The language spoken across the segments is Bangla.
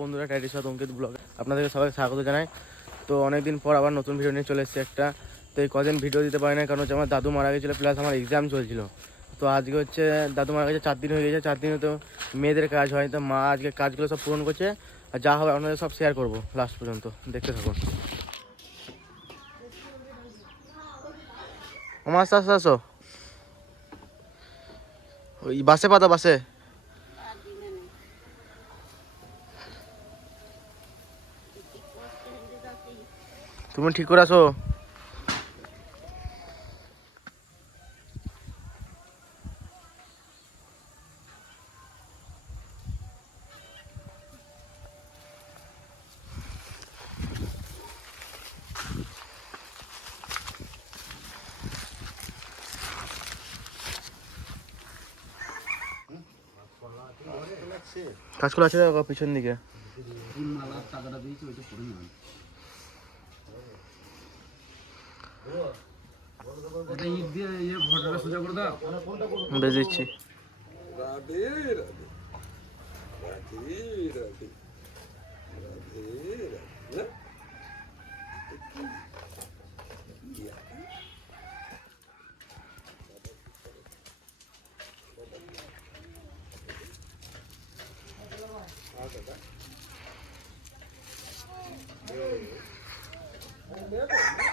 বন্ধুরা টাইটিস অঙ্কিত ব্লগ। আপনাদেরকে সবাই স্বাগত জানাই। তো অনেকদিন পর আবার নতুন ভিডিও নিয়ে চলে এসেছে একটা। তো এই কদিন ভিডিও দিতে পারি না কারণ হচ্ছে আমার দাদু মারা গেছিল প্লাস আমার এক্সাম চলছিল। তো আজকে হচ্ছে দাদু মারা গেছে, চার দিন হয়ে গেছে, চার দিনে তো মেয়েদের কাজ হয় তো মা আজকে কাজগুলো সব পূরণ করছে, আর যা হবে আপনাদের সব শেয়ার করব লাস্ট পর্যন্ত। দেখতে থাকুন। আমার আস্তে আস্তে আসো। ওই বাসে পাতা, বাসে। তুমি ঠিক করে আসো কাজগুলো আছে পিছন দিকে। দিচ্ছি রাধে রাধে রাধে রাধে রাধে রাধে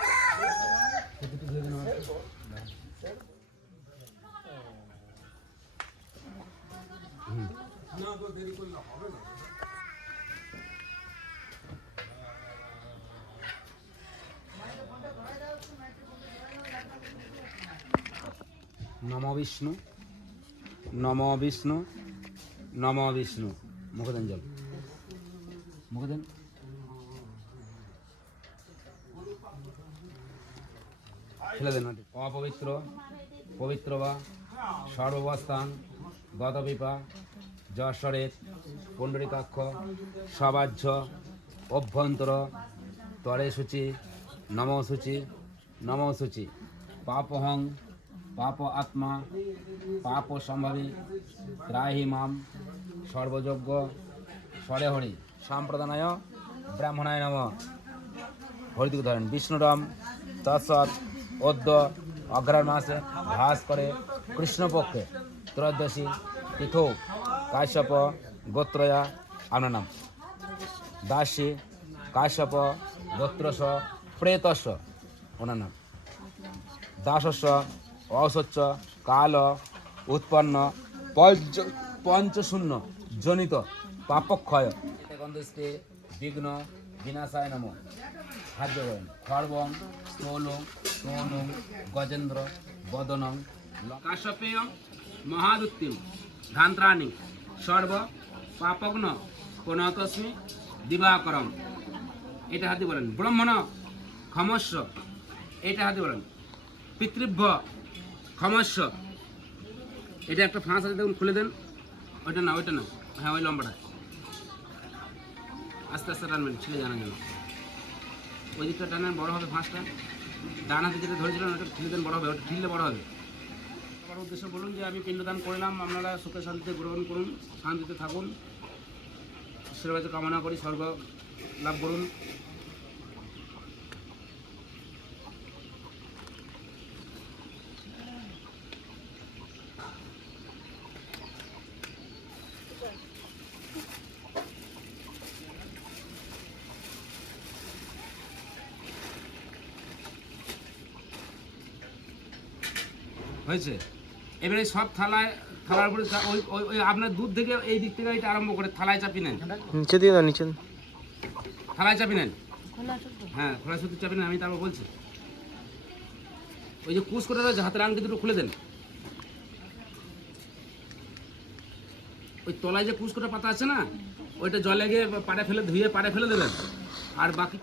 নম বিষ্ণু নম বিষ্ণু নম বিষ্ণু। মুখে দেন জল মুখে দেন অপবিত্র, পবিত্র বা সর্বস্থান গতবিপা যশরেত, পুণ্ডরিকাক্ষ, সবাহ্য, অভ্যন্তর, তরে সূচি, নম সূচি নম সূচি। পাপহং পাপ আত্মা, পাপ সম্ভাবী, ত্রাহি মাম সর্বযজ্ঞ স্বরে হরি সাম্প্রদানায় ব্রাহ্মণায় নম। হরিদিকে ধরেন, বিষ্ণুরাম, তৎসৎ, অদ্য, অগ্রার মাসে ভাস করে কৃষ্ণপক্ষে ত্রয়োদশী তিথৌ, কাশ্যপ, গোত্রয়া, আপনার নাম। দাসী, কাশ্যপ, গোত্রস প্রেতস্য ওনার নাম। দাসস্য অসচ্য কাল, উৎপন্ন, পঞ্চ, পঞ্চশূন্য, জনিত, পাপক্ষয়। গন্ধস্তে বিঘ্ন, বিনাশায় নম। করেন খর্বং স্থূলং স্তনং গজেন্দ্র, বদনং কাশ্যপেয়, মহাদুত্তিম, ধান্ত্রাণি, সর্ব পাপগ্ন কোনতস্মি দিবাকরম এটা হাতে বলেন। ব্রহ্মণ ক্ষমস্য এটা হাতে বলেন। পিতৃভ্য ক্ষমস্য এটা একটা ফাঁস আছে, দেখুন, খুলে দেন। ওইটা না ওইটা না। হ্যাঁ ওই লম্বাটা। আস্তে আস্তে টানবেন ছিঁড়ে জানা যেন ওই দিকটা টানেন, বড় হবে ফাঁসটা। ডান হাতে যেটা ধরেছিলেন ওটা ঠেলে দেন, বড় হবে। ওটা ঠেললে বড় হবে। আমার উদ্দেশ্য বলুন যে, আমি পিণ্ডদান করলাম। আপনারা সুখে শান্তিতে গ্রহণ করুন, শান্তিতে থাকুন। ঈশ্বরের কামনা করি স্বর্গ লাভ করুন। হয়েছে? এবারে সব থালায় থালার উপরে ওই ওই- আপনার দুধ থেকে এই দিক থেকে এটা আরম্ভ করে থালায় চাপি নেন। নিচে দিয়ে দাও নিচে। থালায় চাপি নেন। হ্যাঁ খোলা সুতি চাপি নেন আমি তারপর বলছি। ওই যে কুচ করে রয়েছে হাতের আংটি দুটো খুলে দেন। ওই তলায় যে কুচ করে পাতা আছে না ওইটা জলে গিয়ে পাড়ে ফেলে ধুয়ে পাড়ে ফেলে দেবেন। আর বাকি